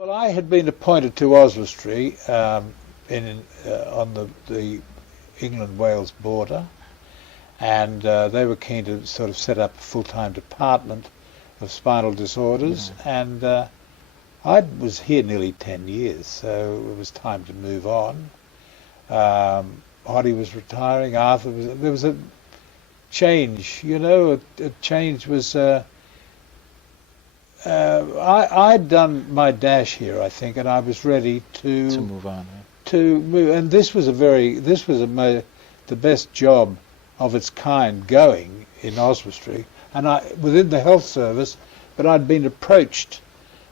Well, I had been appointed to Oswestry on the England-Wales border, and they were keen to sort of set up a full-time department of spinal disorders, and I was here nearly 10 years, so it was time to move on. Hoddy was retiring, Arthur was... There was a change, you know, a change was... I'd done my dash here, I think, and I was ready to move on. Right? To move, and this was the best job of its kind going in Oswestry, and within the health service, but I'd been approached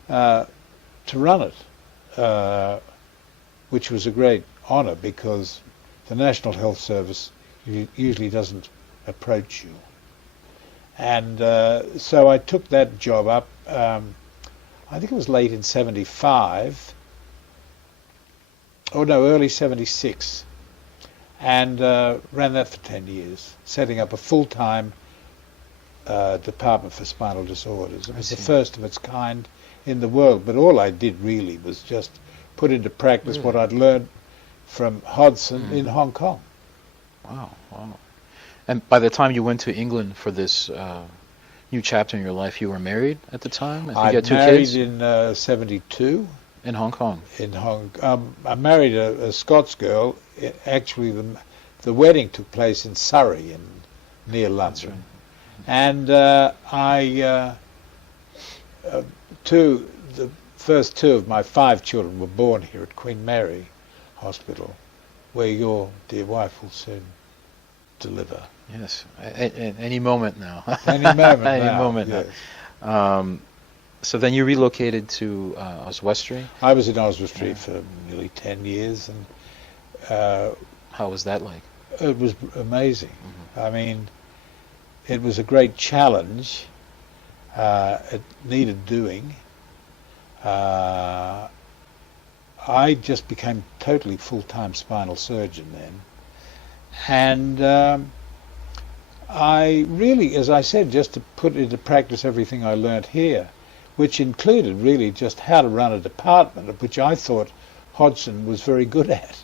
to run it, which was a great honour because the National Health Service usually doesn't approach you. And so I took that job up. I think it was late in '75. Oh no, early '76, and ran that for 10 years, setting up a full-time department for spinal disorders. It was the first of its kind in the world, but all I did really was just put into practice what I'd learned from Hodgson in Hong Kong. Wow, wow. And by the time you went to England for this new chapter in your life, you were married at the time? I had two married kids? in '72. In Hong Kong? I married a Scots girl. Actually, the wedding took place in Surrey, near London. Right. And the first two of my 5 children were born here at Queen Mary Hospital, where your dear wife will soon deliver. Yes, any moment now. Any moment now. Any moment yes. now. So then you relocated to Oswestry? I was in Oswestry for nearly 10 years, and how was that like? It was amazing. I mean, it was a great challenge. It needed doing. I just became totally full-time spinal surgeon then, and I really, as I said, just to put into practice everything I learnt here, which included really just how to run a department, which I thought Hodgson was very good at,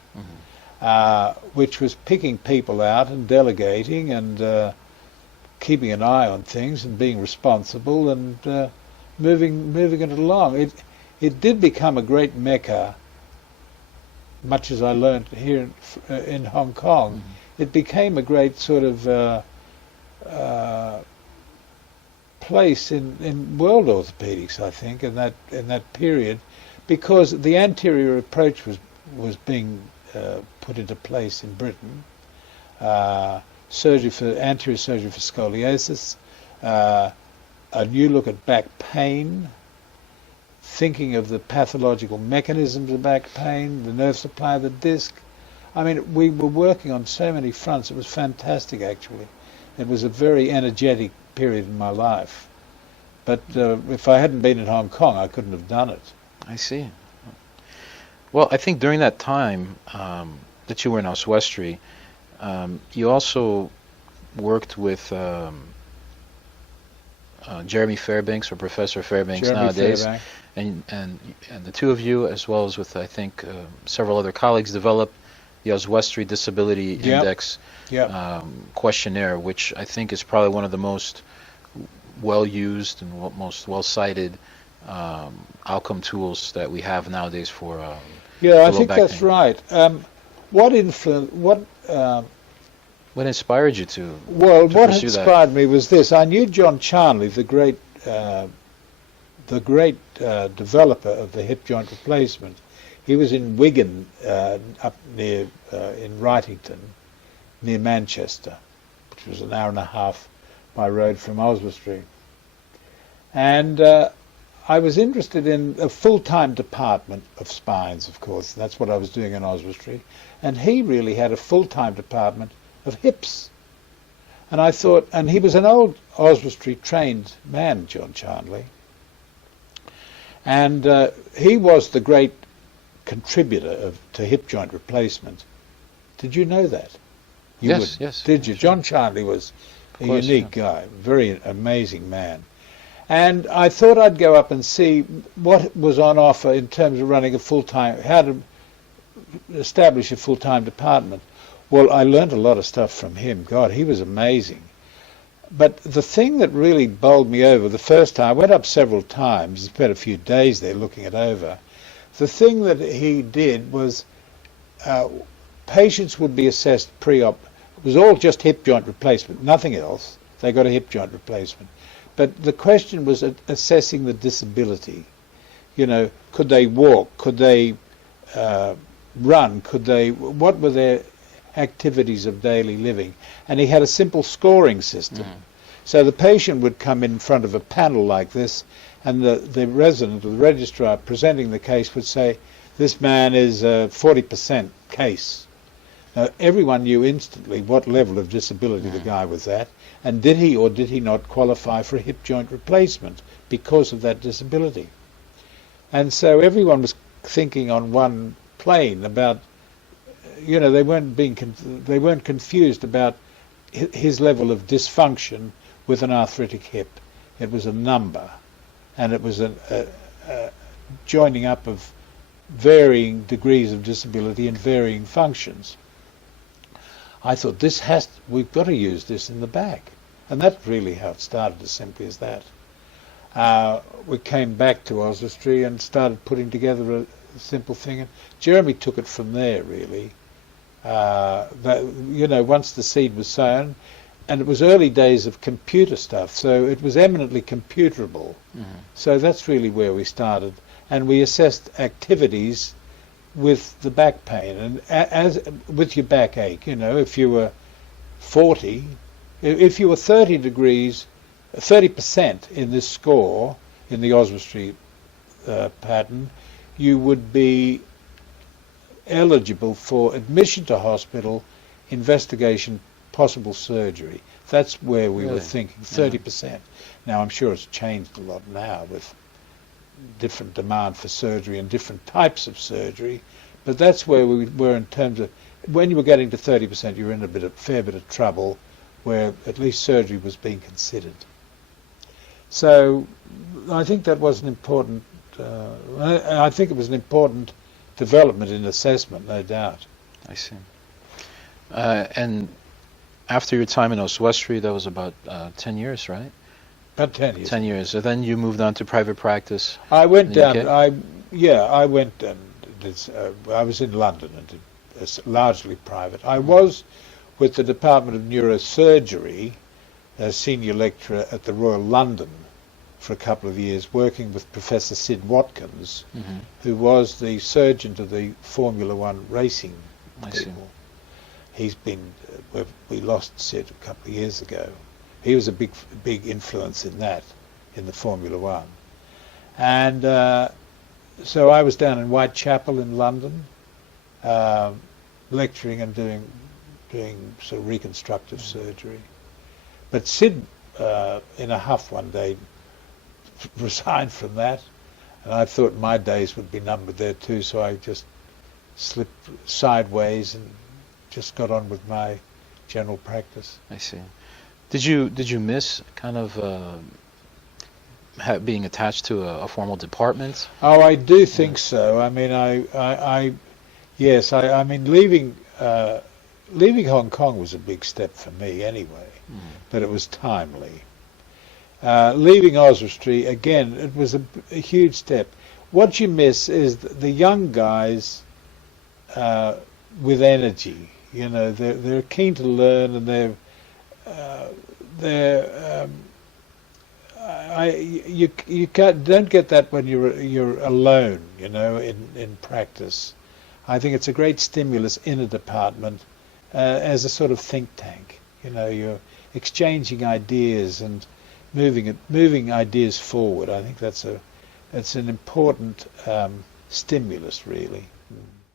which was picking people out and delegating and keeping an eye on things and being responsible and moving it along. It did become a great mecca, much as I learnt here in Hong Kong. It became a great sort of place in world orthopaedics, I think, in that period, because the anterior approach was being put into place in Britain. Anterior surgery for scoliosis, a new look at back pain, thinking of the pathological mechanisms of back pain, the nerve supply of the disc. I mean, we were working on so many fronts. It was fantastic, actually. It was a very energetic period in my life. But if I hadn't been in Hong Kong, I couldn't have done it. I see. Well, I think during that time that you were in Oswestry, you also worked with Jeremy Fairbanks, or Professor Fairbanks nowadays. And the two of you, as well as with, I think, several other colleagues, developed the Oswestry Disability Index Questionnaire, which I think is probably one of the most well-used and most well-cited outcome tools that we have nowadays for I think that's right. What inspired you to Well, to what pursue inspired me was this. I knew John Charnley, the great developer of the hip joint replacement. He was in Wigan, up near in Wrightington, near Manchester, which was an hour and a half by road from Oswestry. And I was interested in a full-time department of spines, of course. That's what I was doing in Oswestry. And he really had a full-time department of hips. And I thought, and he was an old Oswestry trained man, John Charnley. And he was the great contributor to hip joint replacement. Did you know that? Yes. Did you? John Charnley was a unique guy, very amazing man. And I thought I'd go up and see what was on offer in terms of running a full-time, how to establish a full-time department. Well, I learned a lot of stuff from him. God, he was amazing. But the thing that really bowled me over the first time, I went up several times, spent a few days there looking it over. The thing that he did was patients would be assessed pre-op. It was all just hip joint replacement, nothing else. They got a hip joint replacement. But the question was assessing the disability. You know, could they walk? Could they run? What were their activities of daily living? And he had a simple scoring system. So the patient would come in front of a panel like this, and the resident or the registrar presenting the case would say, this man is a 40% case. Now, everyone knew instantly what level of disability the guy was at, and did he or did he not qualify for a hip joint replacement because of that disability. And so everyone was thinking on one plane about, you know, they weren't confused about his level of dysfunction with an arthritic hip. It was a number, and it was a joining up of varying degrees of disability and varying functions. I thought we've got to use this in the back. And that's really how it started, as simply as that. We came back to Oswestry and started putting together a simple thing. And Jeremy took it from there, really. You know, once the seed was sown, and it was early days of computer stuff, so it was eminently computerable. So that's really where we started. And we assessed activities with the back pain, and as with your backache, you know, if you were 40, if you were 30% in this score, in the Oswestry pattern, you would be eligible for admission to hospital, investigation, possible surgery. That's where we were thinking, 30%. Now, I'm sure it's changed a lot now with different demand for surgery and different types of surgery, but that's where we were in terms of, when you were getting to 30%, you were in a fair bit of trouble, where at least surgery was being considered. So I think that was an important, I think it was an important development in assessment, no doubt. I see. And after your time in Oswestry, that was about 10 years, right? About 10 years. 10 years. So then you moved on to private practice. I went down. I went and I was in London and did largely private. I was with the Department of Neurosurgery, as senior lecturer at the Royal London for a couple of years, working with Professor Sid Watkins, who was the surgeon to the Formula One racing people. He's been, we lost Sid a couple of years ago. He was a big influence in that, in the Formula One. And so I was down in Whitechapel in London, lecturing and doing sort of reconstructive surgery. But Sid, in a huff one day, resigned from that, and I thought my days would be numbered there too, so I just slipped sideways and just got on with my general practice. I see. Did you miss kind of being attached to a formal department? Oh, I do think so. I mean, yes. I mean, leaving Hong Kong was a big step for me anyway, but it was timely. Leaving Oswestry, again, it was a huge step. What you miss is the young guys with energy. You know, they're keen to learn, and you don't get that when you're alone. You know, in practice. I think it's a great stimulus in a department as a sort of think tank. You know, you're exchanging ideas and moving ideas forward. I think that's an important stimulus, really.